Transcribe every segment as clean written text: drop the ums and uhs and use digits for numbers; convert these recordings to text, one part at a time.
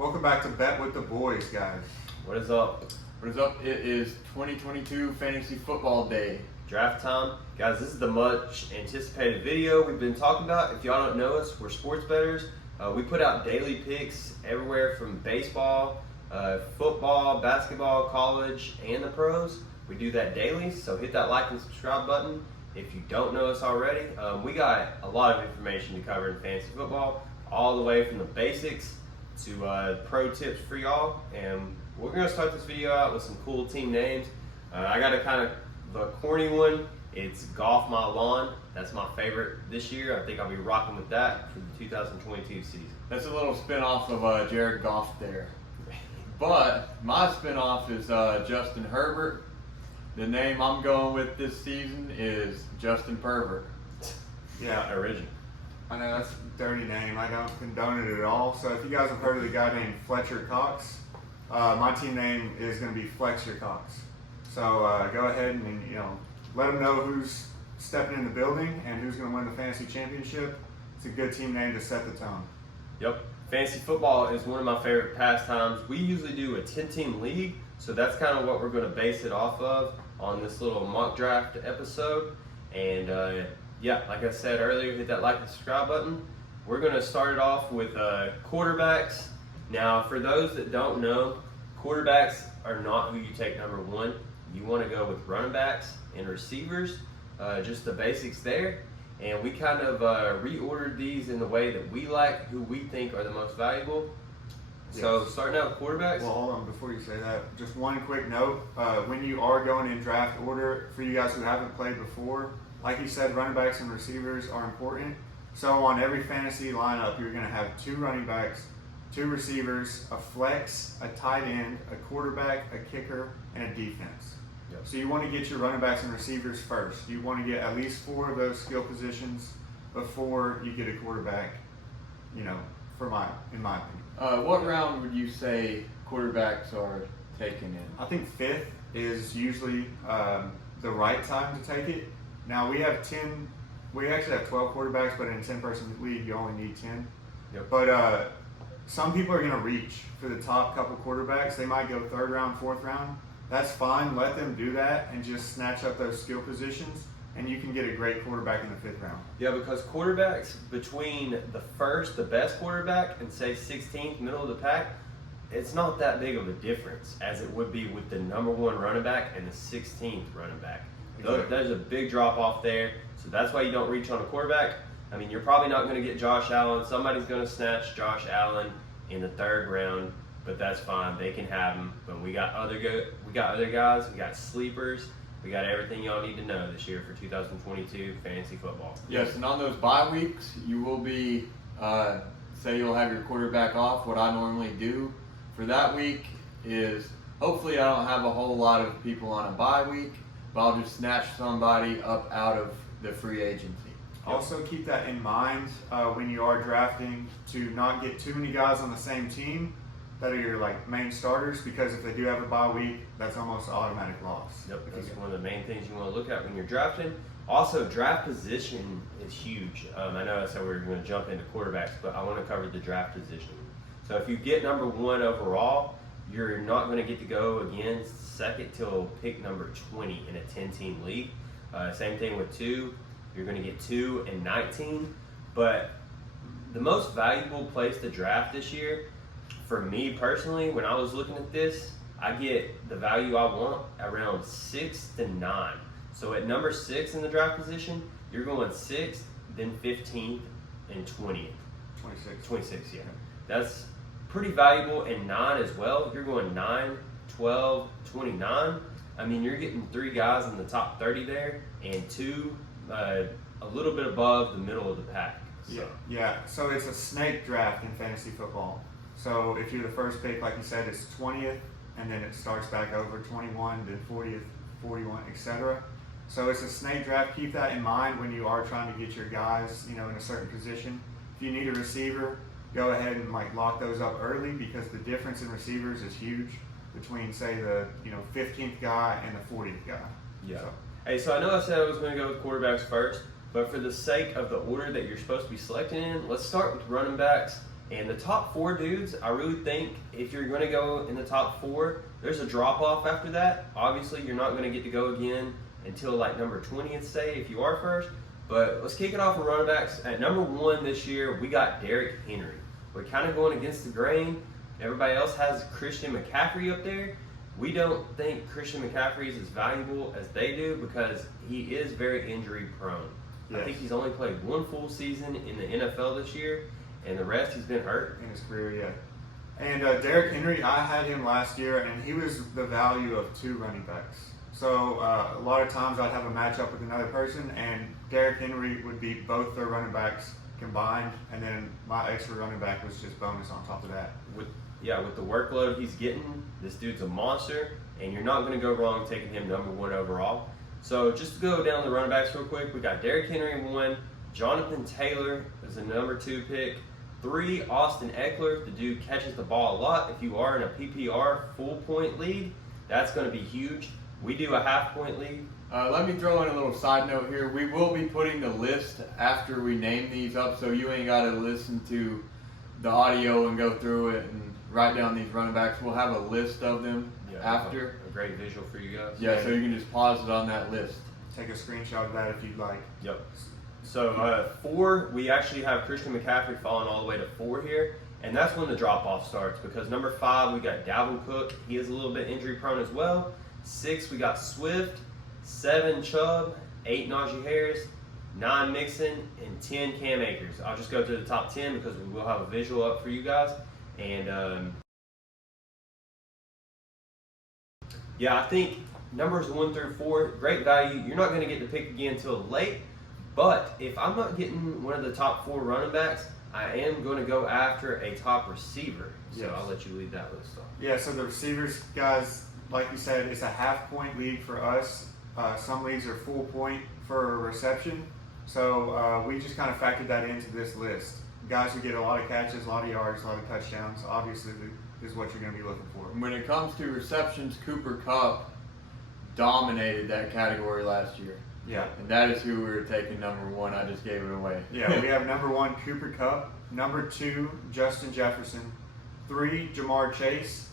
Welcome back to Bet with the Boys, guys. What is up? What is up? It is 2022 Fantasy Football Day. Draft time. Guys, this is the much anticipated video we've been talking about. If y'all don't know us, we're sports bettors. We put out daily picks everywhere from baseball, football, basketball, college, and the pros. We do that daily, so hit that like and subscribe button. If you don't know us already, we got a lot of information to cover in fantasy football, all the way from the basics to pro tips for y'all. And we're going to start this video out with some cool team names. I got a kind of the corny one. It's Golf My Lawn. That's my favorite this year. I think I'll be rocking with that for the 2022 season. That's a little spin-off of Jared Goff there. But my spin-off is Justin Herbert. The name I'm going with this season is Justin Pervert. Yeah, Original. I know that's a dirty name. I don't condone it at all. So if you guys have heard of the guy named Fletcher Cox, my team name is going to be Flexer Cox. So go ahead and let them know who's stepping in the building and who's going to win the fantasy championship. It's a good team name to set the tone. Yep. Fantasy football is one of my favorite pastimes. We usually do a 10-team league, so that's kind of what we're going to base it off of on this little mock draft episode. And yeah, like I said earlier, hit that like and subscribe button. We're going to start it off with quarterbacks. Now, for those that don't know, quarterbacks are not who you take number one. You want to go with running backs and receivers, just the basics there. And we kind of reordered these in the way that we like, who we think are the most valuable. Yes. So starting out with quarterbacks. Well, hold on, before you say that, just one quick note. When you are going in draft order, for you guys who haven't played before, like you said, running backs and receivers are important. So on every fantasy lineup, you're going to have 2 running backs, 2 receivers, a flex, a tight end, a quarterback, a kicker, and a defense. Yep. So you want to get your running backs and receivers first. You want to get at least 4 of those skill positions before you get a quarterback, in my opinion. What round would you say quarterbacks are taken in? I think 5th is usually the right time to take it. Now we actually have 12 quarterbacks, but in a 10-person league, you only need 10. Yep. But some people are going to reach for the top couple quarterbacks. They might go 3rd round, 4th round. That's fine. Let them do that and just snatch up those skill positions, and you can get a great quarterback in the 5th round. Yeah, because quarterbacks between the best quarterback, and say 16th, middle of the pack, it's not that big of a difference as it would be with the number 1 running back and the 16th running back. Exactly. There's a big drop off there, so that's why you don't reach on a quarterback. I mean, you're probably not going to get Josh Allen. Somebody's going to snatch Josh Allen in the 3rd round, but that's fine. They can have him. But we got other guys. We got sleepers. We got everything y'all need to know this year for 2022 fantasy football. Yes, and on those bye weeks, you will be, say you'll have your quarterback off. What I normally do for that week is, hopefully I don't have a whole lot of people on a bye week, but I'll just snatch somebody up out of the free agency. Also keep that in mind when you are drafting, to not get too many guys on the same team that are your main starters, because if they do have a bye week, that's almost an automatic loss. Yep, because it's one of the main things you want to look at when you're drafting. Also, draft position is huge. I know I said we were going to jump into quarterbacks, but I want to cover the draft position. So if you get number 1 overall, you're not going to get to go again second till pick number 20 in a 10-team league. Same thing with 2. You're going to get 2 and 19. But the most valuable place to draft this year, for me personally, when I was looking at this, I get the value I want around 6 to 9. So at number 6 in the draft position, you're going 6th, then 15th, and 20th. 26, yeah. That's pretty valuable. And 9 as well. You're going 9, 12, 29. I mean, you're getting 3 guys in the top 30 there, and 2 a little bit above the middle of the pack. So. Yeah. So it's a snake draft in fantasy football. So if you're the first pick, like you said, it's 20th, and then it starts back over 21, then 40th, 41, etc. So it's a snake draft. Keep that in mind when you are trying to get your guys, in a certain position. If you need a receiver, go ahead and lock those up early, because the difference in receivers is huge between, say, the 15th guy and the 40th guy. Yeah. Hey, so I know I said I was going to go with quarterbacks first, but for the sake of the order that you're supposed to be selecting in, let's start with running backs And the top 4 dudes, I really think if you're going to go in the top 4, there's a drop off after that. Obviously, you're not going to get to go again until like number 20th, say, if you are first. But let's kick it off with running backs. At number 1 this year, we got Derrick Henry. We're kind of going against the grain. Everybody else has Christian McCaffrey up there. We don't think Christian McCaffrey is as valuable as they do because he is very injury prone. Yes. I think he's only played 1 full season in the NFL this year, and the rest he's been hurt. In his career, yeah. And Derrick Henry, I had him last year, and he was the value of 2 running backs. So a lot of times I'd have a matchup with another person, and Derrick Henry would be both their running backs combined, and then my extra running back was just bonus on top of that. With the workload he's getting, this dude's a monster, and you're not going to go wrong taking him number 1 overall. So just to go down the running backs real quick, we got Derrick Henry 1, Jonathan Taylor is a number 2 pick, 3, Austin Eckler. The dude catches the ball a lot. If you are in a PPR full point league, that's going to be huge. We do a half point league. Let me throw in a little side note here. We will be putting the list after we name these up, so you ain't got to listen to the audio and go through it and write down these running backs. We'll have a list of them after. A great visual for you guys. Yeah, so you can just pause it on that list. Take a screenshot of that if you'd like. Yep. So 4, we actually have Christian McCaffrey falling all the way to 4 here, and that's when the drop-off starts because number 5, we got Dalvin Cook. He is a little bit injury-prone as well. 6, we got Swift. 7, Chubb. 8, Najee Harris. 9, Mixon. And 10, Cam Akers. I'll just go to the top 10 because we will have a visual up for you guys. And yeah, I think numbers 1 through 4, great value. You're not going to get to pick again until late. But if I'm not getting one of the top 4 running backs, I am going to go after a top receiver. So Yes. I'll let you lead that list off. Yeah, so the receivers, guys, like you said, it's a half-point league for us. Some leagues are full point for reception. So we just kind of factored that into this list. Guys who get a lot of catches, a lot of yards, a lot of touchdowns, obviously is what you're going to be looking for. When it comes to receptions, Cooper Kupp dominated that category last year. Yeah. And that is who we were taking number 1. I just gave it away. Yeah, we have number 1, Cooper Kupp. Number 2, Justin Jefferson. 3, Jamar Chase.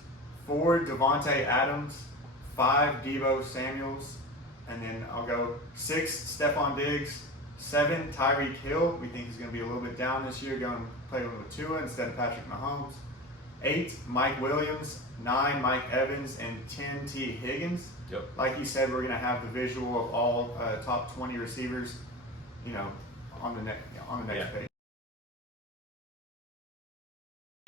4, Devontae Adams. 5, Deebo Samuels. And then I'll go 6, Stephon Diggs. 7, Tyreek Hill. We think he's going to be a little bit down this year, going to play with Tua instead of Patrick Mahomes. 8, Mike Williams. 9, Mike Evans. And 10, T. Higgins. Yep. Like you said, we're going to have the visual of all top 20 receivers, on the next page.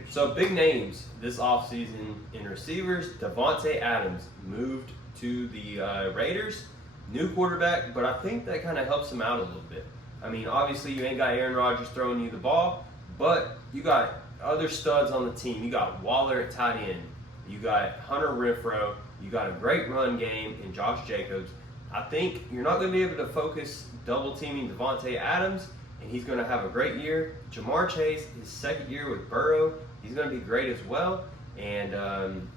So big names this offseason in receivers. Devontae Adams moved to the Raiders. New quarterback, but I think that kind of helps him out a little bit. I mean, obviously you ain't got Aaron Rodgers throwing you the ball, but you got other studs on the team. You got Waller at tight end. You got Hunter Renfrow. You got a great run game in Josh Jacobs. I think you're not going to be able to focus double teaming Devontae Adams, and he's going to have a great year. Jamar Chase, his 2nd year with Burrow, he's going to be great as well. And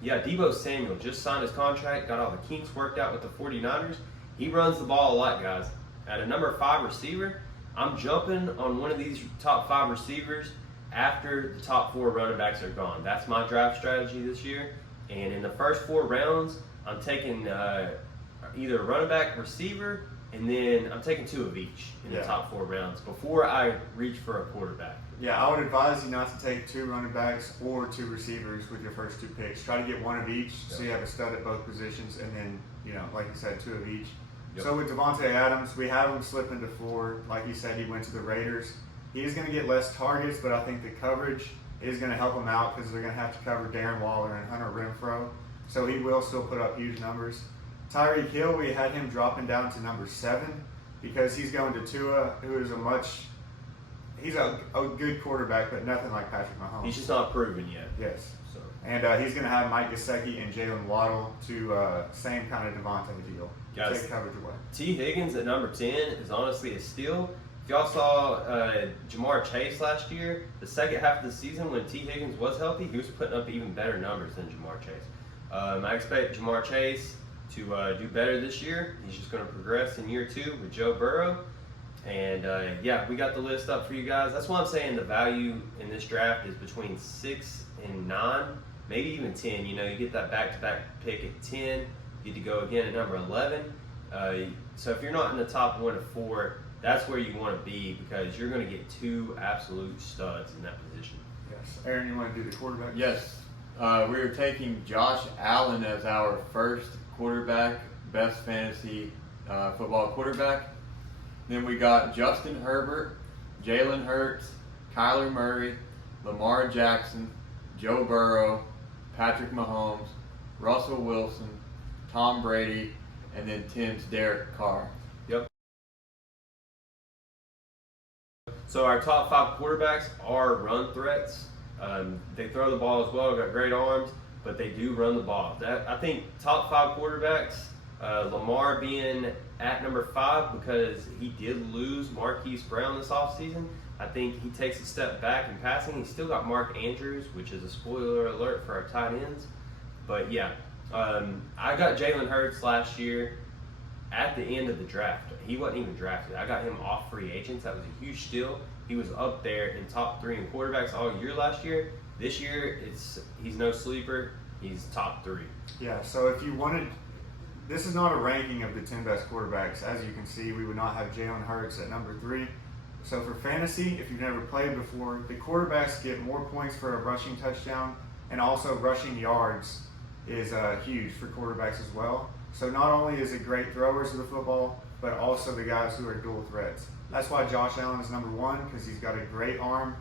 Deebo Samuel just signed his contract, got all the kinks worked out with the 49ers. He runs the ball a lot, guys. At a number 5 receiver, I'm jumping on one of these top 5 receivers after the top 4 running backs are gone. That's my draft strategy this year. And in the first 4 rounds, I'm taking either a running back, receiver, and then I'm taking 2 of each in the top 4 rounds before I reach for a quarterback. Yeah, I would advise you not to take 2 running backs or 2 receivers with your first 2 picks. Try to get 1 of each so you have a stud at both positions, and then, like you said, 2 of each. Yep. So with Devontae Adams, we have him slip into 4. Like you said, he went to the Raiders. He's going to get less targets, but I think the coverage is going to help him out because they're going to have to cover Darren Waller and Hunter Renfrow. So he will still put up huge numbers. Tyreek Hill, we had him dropping down to number 7 because he's going to Tua, who is he's a good quarterback, but nothing like Patrick Mahomes. He's just not proven yet. Yes. So. And he's going to have Mike Gesicki and Jalen Waddle to same kind of Devontae deal. Guys, take coverage away. T. Higgins at number 10 is honestly a steal. If y'all saw Jamar Chase last year, the second half of the season when T. Higgins was healthy, he was putting up even better numbers than Jamar Chase. I expect Jamar Chase to do better this year. He's just going to progress in year 2 with Joe Burrow. And yeah, we got the list up for you guys. That's why I'm saying the value in this draft is between 6 and 9, maybe even 10. You know, you get that back-to-back pick at 10, you get to go again at number 11. So if you're not in the top 1 to 4, that's where you want to be because you're going to get 2 absolute studs in that position. Yes. Aaron, you want to do the quarterback? Yes. We're taking Josh Allen as our first quarterback, best fantasy football quarterback. Then we got Justin Herbert, Jalen Hurts, Kyler Murray, Lamar Jackson, Joe Burrow, Patrick Mahomes, Russell Wilson, Tom Brady, and then Tim's Derek Carr. Yep. So our top 5 quarterbacks are run threats. They throw the ball as well, got great arms, but they do run the ball. I think top 5 quarterbacks, Lamar being at number 5 because he did lose Marquise Brown this offseason. I think he takes a step back in passing. He's still got Mark Andrews, which is a spoiler alert for our tight ends. But yeah, I got Jalen Hurts last year at the end of the draft. He wasn't even drafted. I got him off free agents. That was a huge steal. He was up there in top 3 in quarterbacks all year last year. This year, he's no sleeper. He's top 3. Yeah, so if you wanted, this is not a ranking of the 10 best quarterbacks. As you can see, we would not have Jalen Hurts at number 3. So for fantasy, if you've never played before, the quarterbacks get more points for a rushing touchdown, and also rushing yards is huge for quarterbacks as well. So not only is it great throwers of the football, but also the guys who are dual threats. That's why Josh Allen is number 1, because he's got a great arm,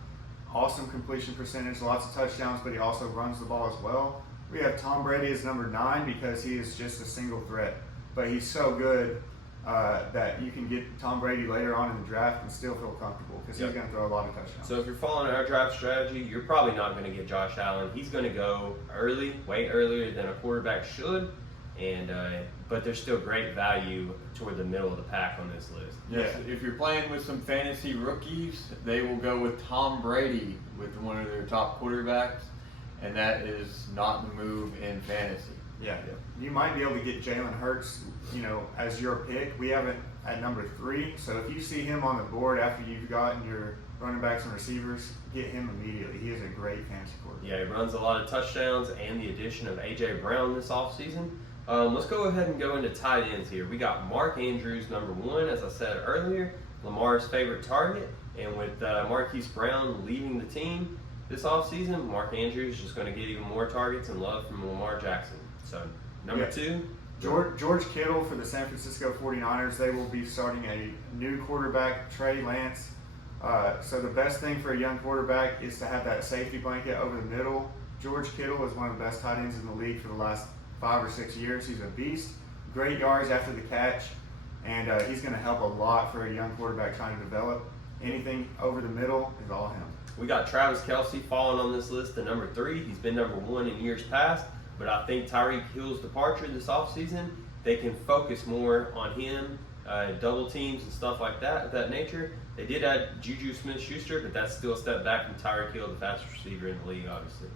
awesome completion percentage, lots of touchdowns, but he also runs the ball as well. We have Tom Brady as number 9 because he is just a single threat, but he's so good that you can get Tom Brady later on in the draft and still feel comfortable because he's going to throw a lot of touchdowns. So if you're following our draft strategy, you're probably not going to get Josh Allen. He's going to go early, way earlier than a quarterback should, and but there's still great value toward the middle of the pack on this list. Yes, if you're playing with some fantasy rookies, they will go with Tom Brady with one of their top quarterbacks, and that is not the move in fantasy. Yeah, you might be able to get Jalen Hurts, as your pick. We have it at number 3, so if you see him on the board after you've gotten your running backs and receivers, get him immediately. He is a great fantasy quarterback. Yeah, he runs a lot of touchdowns, and the addition of A.J. Brown this offseason. Let's go ahead and go into tight ends here. We got Mark Andrews, number 1, as I said earlier, Lamar's favorite target. And with Marquise Brown leaving the team this offseason, Mark Andrews is just going to get even more targets and love from Lamar Jackson. So, number 2. George Kittle for the San Francisco 49ers. They will be starting a new quarterback, Trey Lance. So the best thing for a young quarterback is to have that safety blanket over the middle. George Kittle is one of the best tight ends in the league for the last 5 or 6 years. He's a beast. Great yards after the catch, and he's going to help a lot for a young quarterback trying to develop. Anything over the middle is all him. We got Travis Kelce falling on this list at number 3. He's been number 1 in years past, but I think Tyreek Hill's departure this offseason, they can focus more on him, double teams and stuff like that of that nature. They did add Juju Smith-Schuster, but that's still a step back from Tyreek Hill, the fastest receiver in the league, obviously.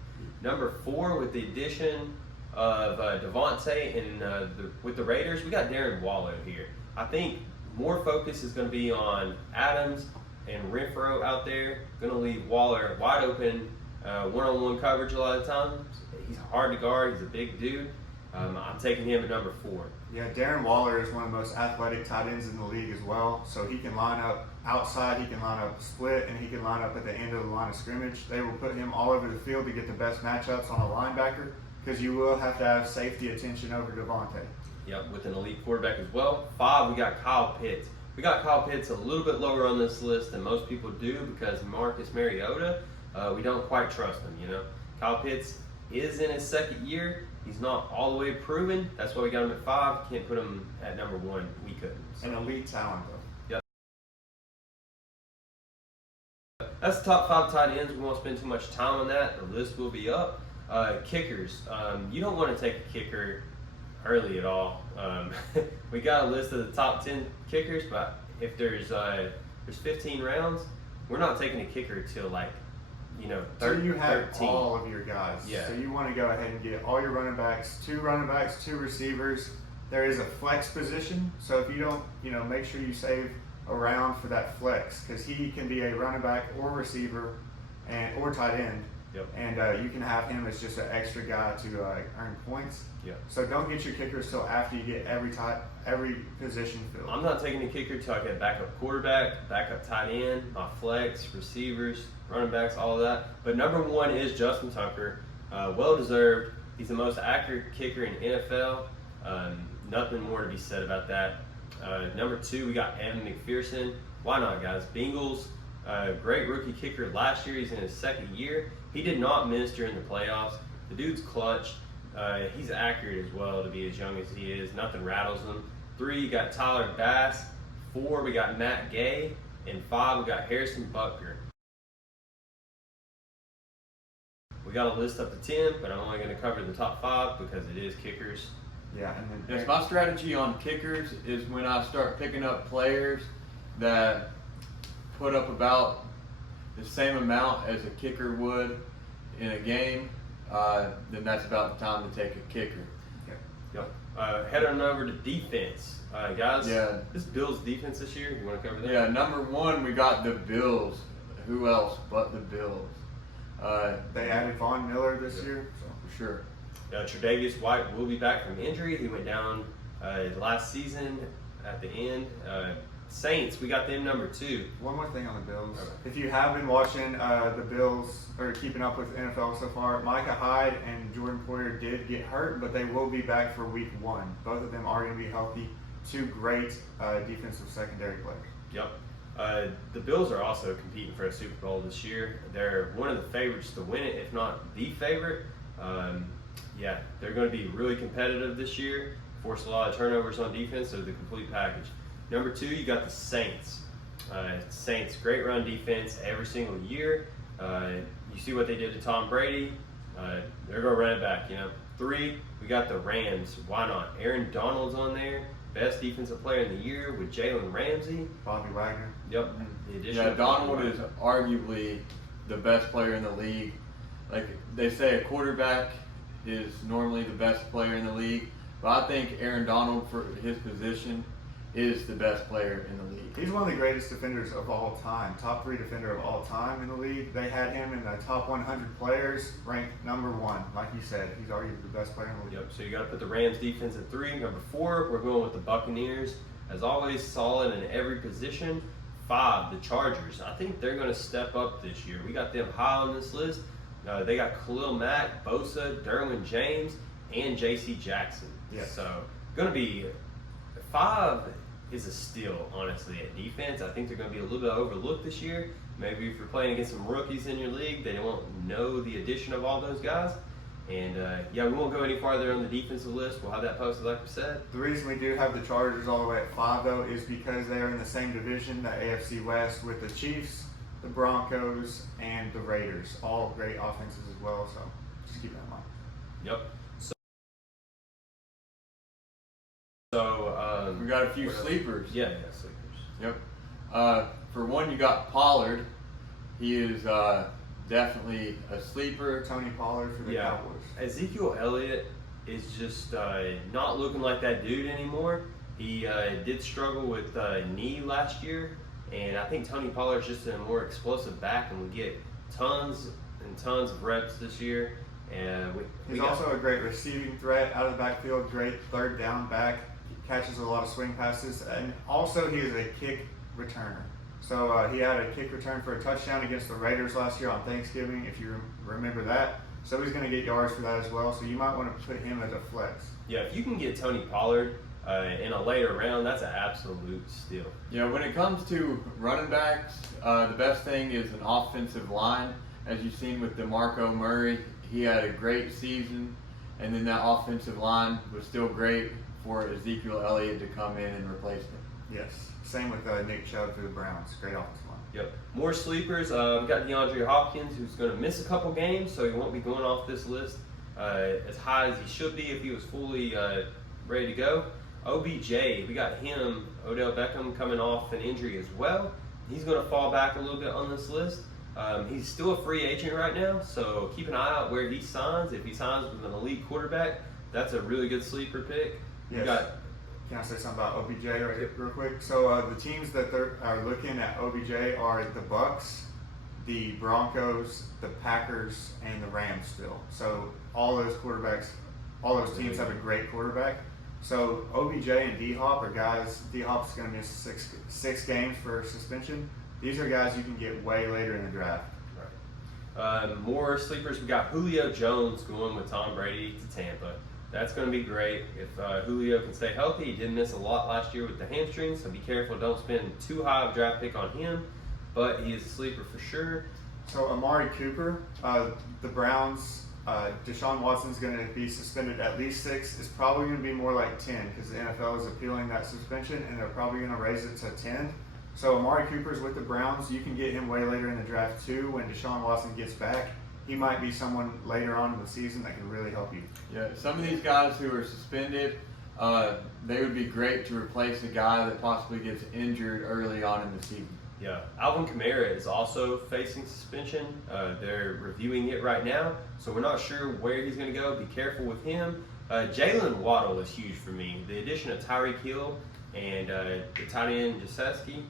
Number 4, with the addition of Devontae and with the Raiders, we got Darren Waller here. I think more focus is going to be on Adams and Renfro out there. Going to leave Waller wide open, one-on-one coverage a lot of times. He's hard to guard. He's a big dude. I'm taking him at number 4. Yeah, Darren Waller is one of the most athletic tight ends in the league as well. So he can line up outside, he can line up split, and he can line up at the end of the line of scrimmage. They will put him all over the field to get the best matchups on a linebacker because you will have to have safety attention over Devontae. Yep, with an elite quarterback as well. 5, we got Kyle Pitts. We got Kyle Pitts a little bit lower on this list than most people do because Marcus Mariota, we don't quite trust him, Kyle Pitts is in his 2nd year. He's not all the way proven. That's why we got him at 5. Can't put him at number 1. We couldn't. So. An elite talent, though. Yep. That's the top 5 tight ends. We won't spend too much time on that. The list will be up. Kickers. You don't want to take a kicker early at all. We got a list of the top 10 kickers, but if there's 15 rounds, we're not taking a kicker till 13. So you have 13. all of your guys. Yeah. So you want to go ahead and get all your running backs, 2 receivers. There is a flex position. So if you don't, make sure you save around for that flex because he can be a running back or receiver or tight end. Yep. And you can have him as just an extra guy to earn points. Yep. So don't get your kickers till after you get every position filled. I'm not taking a kicker till I get backup quarterback, backup tight end, my flex, receivers, running backs, all of that. But number one is Justin Tucker. Well deserved. He's the most accurate kicker in NFL. Nothing more to be said about that. Number two, we got Evan McPherson. Why not, guys? Bengals, great rookie kicker last year. He's in his second year. He did not miss during the playoffs. The dude's clutch. He's accurate as well to be as young as he is. Nothing rattles him. 3, you got Tyler Bass. 4, we got Matt Gay. And 5, we got Harrison Butker. We got a list up to 10, but I'm only going to cover the top 5 because it is kickers. Yeah, and then Yes, my strategy on kickers is when I start picking up players that put up about the same amount as a kicker would in a game, then that's about the time to take a kicker. Yep. Head on over to defense. Guys, Yeah. this Bills defense this year, you want to cover that? Yeah, number 1, we got the Bills. Who else but the Bills? they added Von Miller this year. So. For sure. Tre'Davious White will be back from injury. He went down last season at the end. Saints, we got them number 2. One more thing on the Bills. Okay. If you have been watching the Bills or keeping up with NFL so far, Micah Hyde and Jordan Poyer did get hurt, but they will be back for week 1. Both of them are going to be healthy. 2 great defensive secondary players. Yep. The Bills are also competing for a Super Bowl this year. They're one of the favorites to win it, if not the favorite. Yeah, they're going to be really competitive this year. Force a lot of turnovers on defense, so the complete package. Number 2, you got the Saints. Saints, great run defense every single year. You see what they did to Tom Brady. They're going to run it back, 3, we got the Rams. Why not? Aaron Donald's on there. Best defensive player in the year with Jalen Ramsey. Bobby Wagner. Yep. The addition Yeah, of Donald Bobby is Wagner. arguably the best player in the league. Like they say, a quarterback is normally the best player in the league, but I think Aaron Donald, for his position, is the best player in the league. He's one of the greatest defenders of all time, top 3 defender of all time in the league. They had him in the top 100 players, ranked number 1. Like you said, he's already the best player in the league. Yep, so you got to put the Rams defense at 3. Number 4, we're going with the Buccaneers. As always, solid in every position. 5, the Chargers. I think they're going to step up this year. We got them high on this list. They got Khalil Mack, Bosa, Derwin James, and J.C. Jackson. Yes. So, going to be 5 is a steal, honestly, at defense. I think they're going to be a little bit overlooked this year. Maybe if you're playing against some rookies in your league, they won't know the addition of all those guys. And, yeah, we won't go any farther on the defensive list. We'll have that posted, like we said. The reason we do have the Chargers all the way at 5, though, is because they are in the same division, the AFC West, with the Chiefs, the Broncos, and the Raiders. All great offenses as well, so just keep that in mind. Yep. We got a few what else? sleepers. Yeah, sleepers. Yep. For one, you got Pollard. He is definitely a sleeper. Tony Pollard for the Yeah. Cowboys. Ezekiel Elliott is just not looking like that dude anymore. He did struggle with knee last year, and I think Tony Pollard's just a more explosive back, and we get tons and tons of reps this year. And He's also a great receiving threat out of the backfield, great third down back, catches a lot of swing passes, and also he is a kick returner. So he had a kick return for a touchdown against the Raiders last year on Thanksgiving, if you remember that. So he's going to get yards for that as well, so you might want to put him as a flex. Yeah, if you can get Tony Pollard in a later round, that's an absolute steal. Yeah, when it comes to running backs, the best thing is an offensive line. As you've seen with DeMarco Murray, he had a great season, and then that offensive line was still great for Ezekiel Elliott to come in and replace him. Yes. Same with Nick Chubb for the Browns. Great offensive line. Yep. More sleepers. We got DeAndre Hopkins, who's going to miss a couple games, so he won't be going off this list as high as he should be if he was fully ready to go. OBJ, we got him, Odell Beckham, coming off an injury as well. He's going to fall back a little bit on this list. He's still a free agent right now, so keep an eye out where he signs. If he signs with an elite quarterback, that's a really good sleeper pick. Yes. We got can I say something about OBJ real quick? So the teams that are looking at OBJ are the Bucks, the Broncos, the Packers, and the Rams still. So all those teams have a great quarterback. So OBJ and D-Hop are guys. D-Hop's going to miss six games for suspension. These are guys you can get way later in the draft. Right. More sleepers. We got Julio Jones going with Tom Brady to Tampa. That's going to be great if Julio can stay healthy. He did miss a lot last year with the hamstring, so be careful. Don't spend too high of a draft pick on him, but he is a sleeper for sure. So Amari Cooper, the Browns, Deshaun Watson's going to be suspended at least 6. It's probably going to be more like 10 because the NFL is appealing that suspension, and they're probably going to raise it to 10. So Amari Cooper's with the Browns. You can get him way later in the draft too when Deshaun Watson gets back. He might be someone later on in the season that can really help you. Yeah, some of these guys who are suspended, they would be great to replace a guy that possibly gets injured early on in the season. Yeah, Alvin Kamara is also facing suspension. They're reviewing it right now, so we're not sure where he's going to go. Be careful with him. Jalen Waddle is huge for me. The addition of Tyreek Hill and the tight end Jasewski,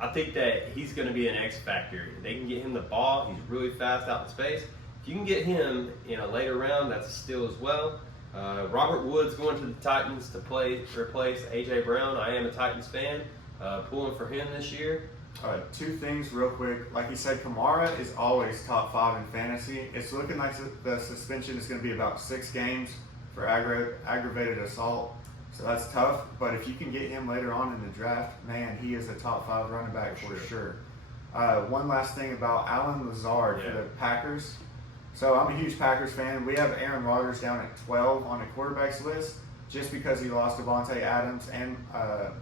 I think that he's going to be an X factor. They can get him the ball. He's really fast out in space. If you can get him in a later round, that's a steal as well. Robert Woods going to the Titans to replace A.J. Brown. I am a Titans fan. Pulling for him this year. 2 things real quick. Like you said, Kamara is always top 5 in fantasy. It's looking like the suspension is going to be about 6 games for aggravated assault. So that's tough. But if you can get him later on in the draft, man, he is a top 5 running back for sure. One last thing about Allen Lazard for the Packers. So I'm a huge Packers fan. We have Aaron Rodgers down at 12 on the quarterbacks list just because he lost Devontae Adams and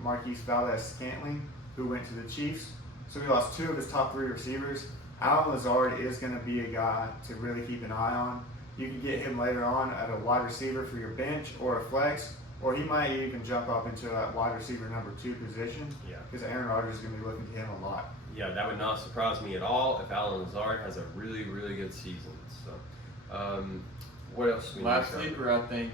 Marquise Valdez-Scantling, who went to the Chiefs. So he lost 2 of his top 3 receivers. Allen Lazard is going to be a guy to really keep an eye on. You can get him later on at a wide receiver for your bench or a flex, or he might even jump up into that wide receiver number 2 position. Yeah. Because Aaron Rodgers is going to be looking to him a lot. Yeah, that would not surprise me at all if Allen Lazard has a really, really good season. So, what else? Last sleeper, I think,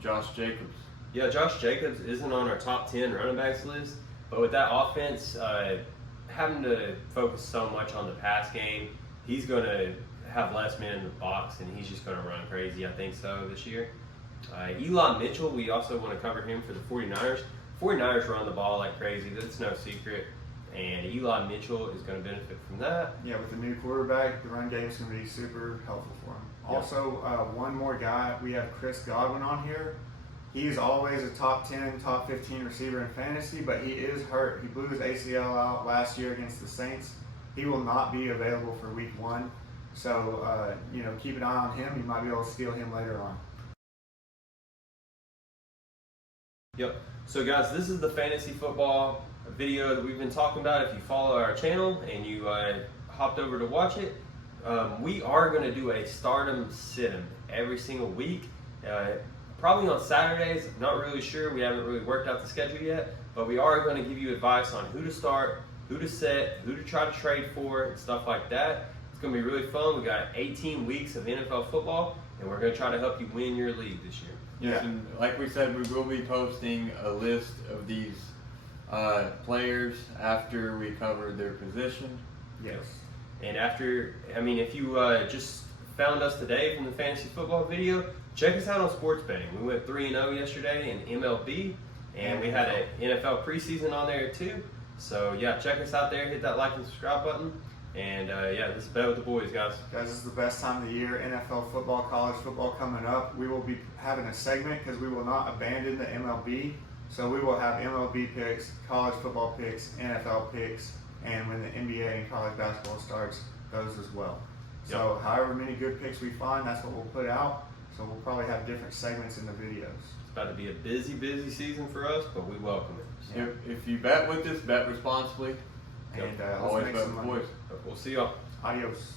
Josh Jacobs. Yeah, Josh Jacobs isn't on our top 10 running backs list, but with that offense having to focus so much on the pass game, he's going to have less men in the box, and he's just going to run crazy, I think so, this year. Eli Mitchell, we also want to cover him for the 49ers. 49ers run the ball like crazy. That's no secret. And Eli Mitchell is going to benefit from that. Yeah, with the new quarterback, the run game is going to be super helpful for him. Yep. Also, one more guy, we have Chris Godwin on here. He's always a top 10, top 15 receiver in fantasy, but he is hurt. He blew his ACL out last year against the Saints. He will not be available for week 1. So, keep an eye on him. You might be able to steal him later on. Yep. So, guys, this is the fantasy football video that we've been talking about. If you follow our channel and you hopped over to watch it, we are going to do a stardom sit-em every single week. Probably on Saturdays. I'm not really sure. We haven't really worked out the schedule yet, but we are going to give you advice on who to start, who to set, who to try to trade for, and stuff like that. It's going to be really fun. We got 18 weeks of NFL football, and we're going to try to help you win your league this year. Yes, and like we said, we will be posting a list of these players after we cover their position. Yes. And if you just found us today from the fantasy football video, check us out on sports betting. We went 3-0 yesterday in MLB, and we had an NFL preseason on there too. So yeah, check us out there. Hit that like and subscribe button. And this is Bet with the Boys, guys. Guys, this is the best time of the year. NFL football, college football coming up. We will be having a segment because we will not abandon the MLB. So we will have MLB picks, college football picks, NFL picks, and when the NBA and college basketball starts, those as well. So however many good picks we find, that's what we'll put out. So we'll probably have different segments in the videos. It's about to be a busy, busy season for us, but we welcome it. So if you bet with us, bet responsibly. And always let's make bet some with money. boys. We'll see y'all. Adios.